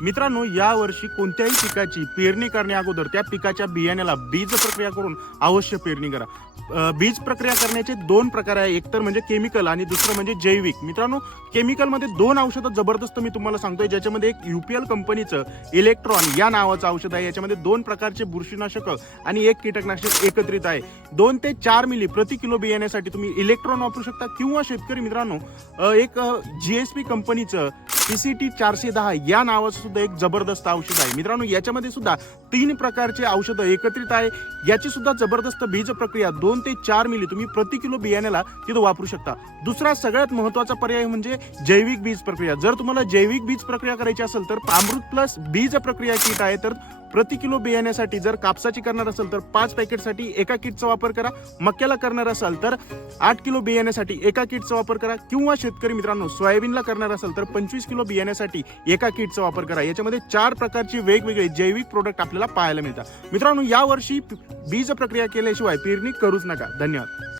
मित्रांनो, या वर्षी कोणत्याही पिकाची पेरणी करण्या अगोदर त्या पिकाच्या बियाण्याला बीज प्रक्रिया करून अवश्य पेरणी करा. बीज प्रक्रिया करण्याचे दोन प्रकार आहे, एक तर म्हणजे केमिकल आणि दुसरं म्हणजे जैविक. मित्रांनो, केमिकलमध्ये दोन औषधं जबरदस्त मी तुम्हाला सांगतोय, ज्याच्यामध्ये एक UPL कंपनीचं इलेक्ट्रॉन या नावाचं औषध आहे. याच्यामध्ये दोन प्रकारचे बुरशीनाशक आणि एक कीटकनाशक एकत्रित आहे. 2 ते 4 मिली प्रति किलो बियाण्यासाठी तुम्ही इलेक्ट्रॉन वापरू शकता, किंवा शेतकरी मित्रांनो एक GSP कंपनीचं PCT 410 या नावाचं सुद्धा एक जबरदस्त औषध आहे. मित्रांनो, याच्यामध्ये सुद्धा 3 प्रकारचे औषधं एकत्रित आहे. याची सुद्धा जबरदस्त बीज प्रक्रिया 2 ते 4 मिली तुम्ही प्रति किलो बियाण्याला तिथं वापरू शकता. दुसरा सगळ्यात महत्त्वाचा पर्याय म्हणजे जैविक बीज प्रक्रिया. जर तुम्हाला जैविक बीज प्रक्रिया करायची असेल तर अमृत प्लस बीज प्रक्रिया किट आहे. तर प्रति किलो बियाण्यासाठी जर कापसाची करणार असेल तर 5 पॅकेटसाठी एका किटचा वापर करा. मक्याला करणार असाल तर 8 किलो बियाण्यासाठी एका किटचा वापर करा, किंवा शेतकरी मित्रांनो सोयाबीनला करणार असाल तर 25 किलो बियाण्यासाठी एका किटचा वापर करा. याच्यामध्ये 4 प्रकारची वेगवेगळे जैविक प्रोडक्ट आपल्याला पाहायला मिळतात. मित्रांनो, यावर्षी बीज प्रक्रिया केल्याशिवाय पेरणी करूच नका. धन्यवाद.